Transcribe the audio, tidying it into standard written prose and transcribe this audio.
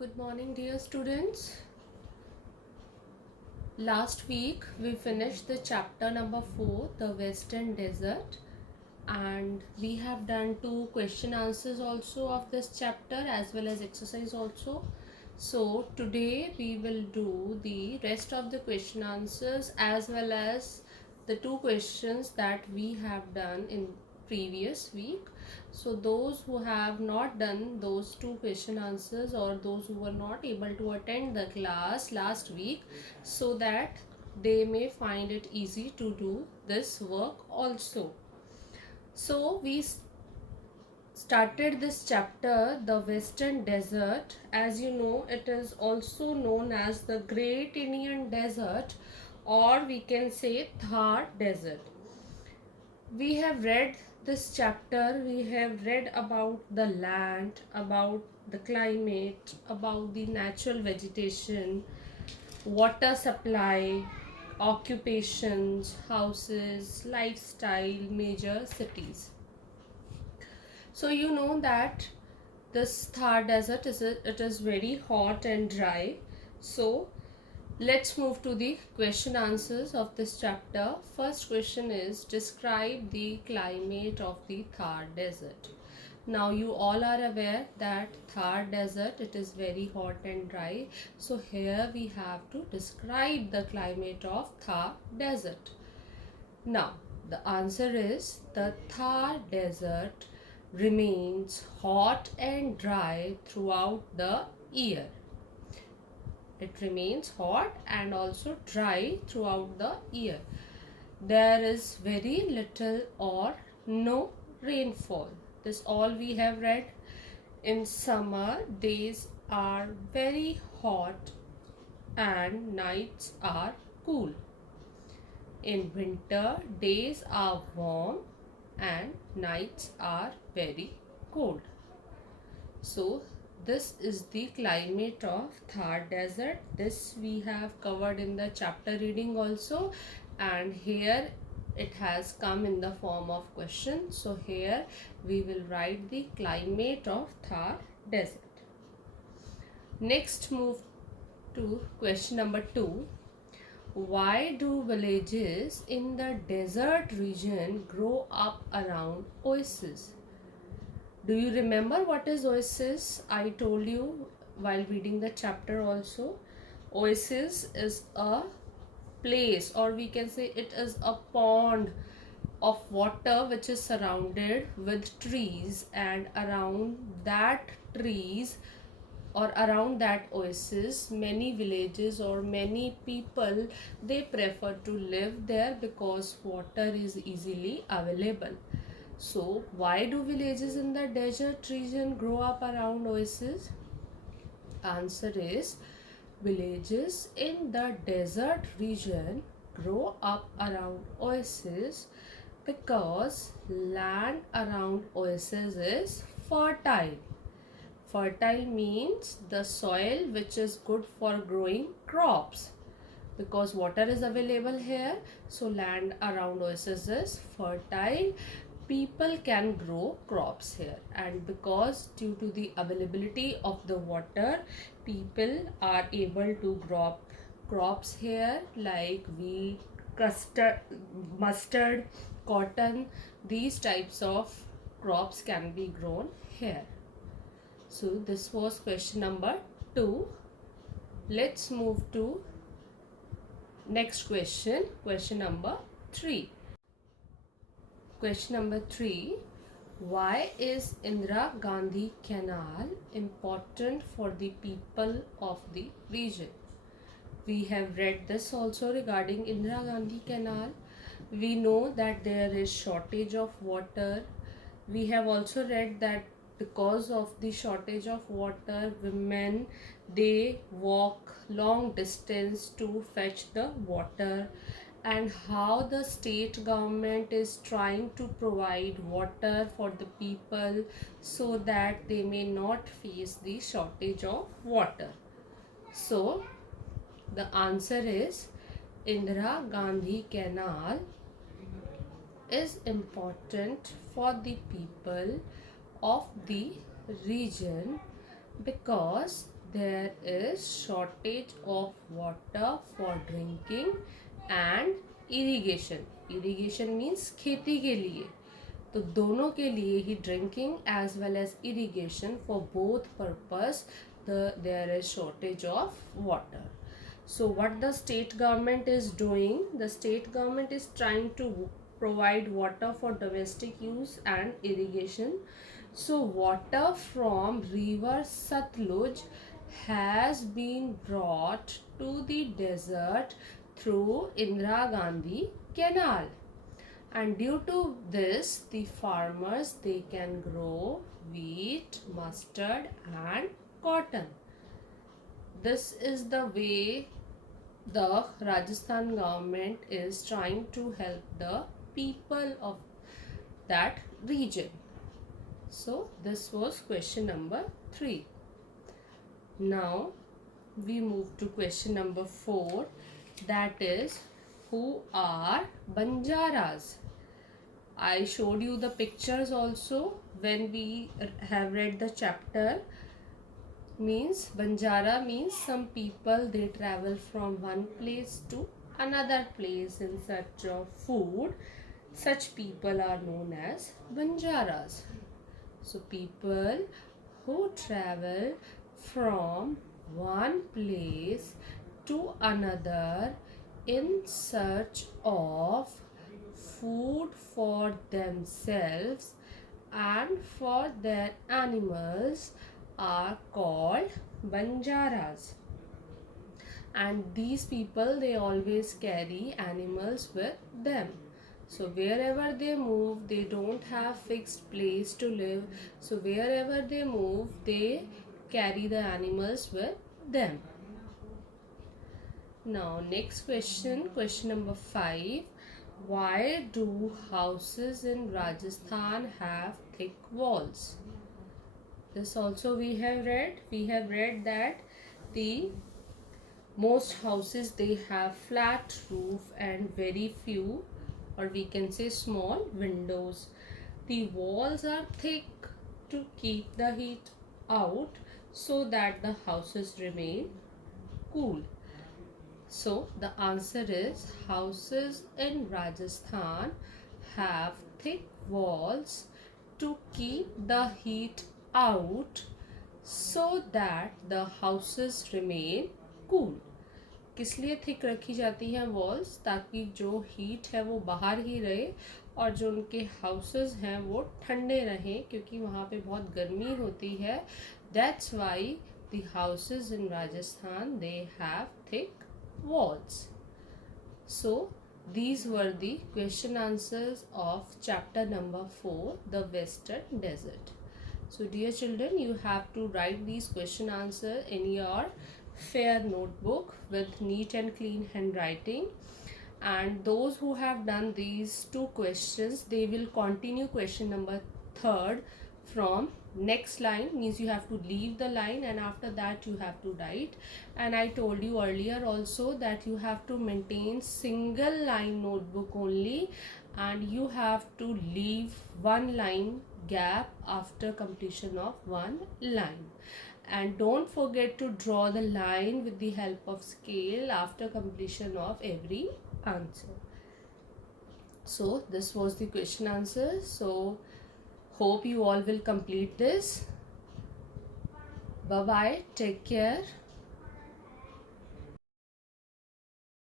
Good morning, dear students. Last week we finished the chapter number 4, the Western Desert, and we have done two question answers also of this chapter as well as exercise also. So today we will do the rest of the question answers as well as the two questions that we have done in previous week. So those who have not done those two question answers, or those who were not able to attend the class last week, so that they may find it easy to do this work also. So we started this chapter, the Western Desert. As you know, it is also known as the Great Indian Desert, or we can say Thar Desert. We have read this chapter, we have read about the land, about the climate, about the natural vegetation, water supply, occupations, houses, lifestyle, major cities. So you know that this Thar desert it is very hot and dry. So let's move to the question answers of this chapter. First question is, describe the climate of the Thar desert. Now you all are aware that Thar desert it is very hot and dry. So here we have to describe the climate of Thar desert. Now the answer is, the Thar desert remains hot and dry throughout the year. It remains hot and also dry throughout the year. There is very little or no rainfall. This all we have read. In summer, days are very hot and nights are cool. In winter, days are warm and nights are very cold. So this is the climate of Thar desert. This we have covered in the chapter reading also, and here it has come in the form of question. So here we will write the climate of Thar desert. Next, move to question number 2. Why do villages in the desert region grow up around oases? Do you remember what is oasis? I told you while reading the chapter also. Oasis is a place, or we can say it is a pond of water which is surrounded with trees, and around that trees or around that oasis many villages or many people they prefer to live there because water is easily available. So why do villages in the desert region grow up around oases? Answer is, villages in the desert region grow up around oases because land around oases is fertile. Fertile means the soil which is good for growing crops. Because water is available here, so land around oasis is fertile. People can grow crops here, and because due to the availability of the water, people are able to grow crops here like wheat, mustard, cotton. These types of crops can be grown here. So this was question number 2. Let's move to next question, question number 3. Question number 3. Why is Indira Gandhi Canal important for the people of the region? We have read this also regarding Indira Gandhi Canal. We know that there is shortage of water. We have also read that because of the shortage of water, women they walk long distance to fetch the water, and how the state government is trying to provide water for the people so that they may not face the shortage of water. So the answer is, Indira Gandhi Canal is important for the people of the region because there is shortage of water for drinking and irrigation. Irrigation means खेती के लिए, तो दोनों के लिए ही drinking as well as irrigation, for both purpose there is shortage of water. So what the state government is doing, the state government is trying to provide water for domestic use and irrigation. So water from river Satluj has been brought to the desert through Indira Gandhi Canal, and due to this the farmers, they can grow wheat, mustard and cotton. This is the way the Rajasthan government is trying to help the people of that region. So this was question number 3. Now we move to question number 4, that is, who are Banjaras? I showed you the pictures also when we have read the chapter. Means Banjara means some people, they travel from one place to another place in search of food. Such people are known as Banjaras. So people who travel from one place to another in search of food for themselves and for their animals are called Banjaras. And these people, they always carry animals with them. So wherever they move, they don't have fixed place to live. So wherever they move, they carry the animals with them. Now next question, question number 5. Why do houses in Rajasthan have thick walls? This also we have read. We have read that the most houses, they have flat roof and very few, or we can say small, windows. The walls are thick to keep the heat out so that the houses remain cool. So the answer is, houses in Rajasthan have thick walls to keep the heat out so that the houses remain cool. किस लिए thick रखी जाती हैं walls? ताकि जो heat है वो बाहर ही रहे और जो उनके हाउसेस हैं वो ठंडे रहें, क्योंकि वहाँ पे बहुत गर्मी होती है. That's why the houses in Rajasthan, they have thick walls. So these were the question answers of chapter number 4, the Western Desert. So dear children, you have to write these question answers in your fair notebook with neat and clean handwriting. And those who have done these 2 questions, they will continue question number 3 from next line. Means you have to leave the line and after that you have to write. And I told you earlier also that you have to maintain single line notebook only, and you have to leave one line gap after completion of one line. And don't forget to draw the line with the help of scale after completion of every answer. So this was the question answer. So hope you all will complete this. Bye bye, take care.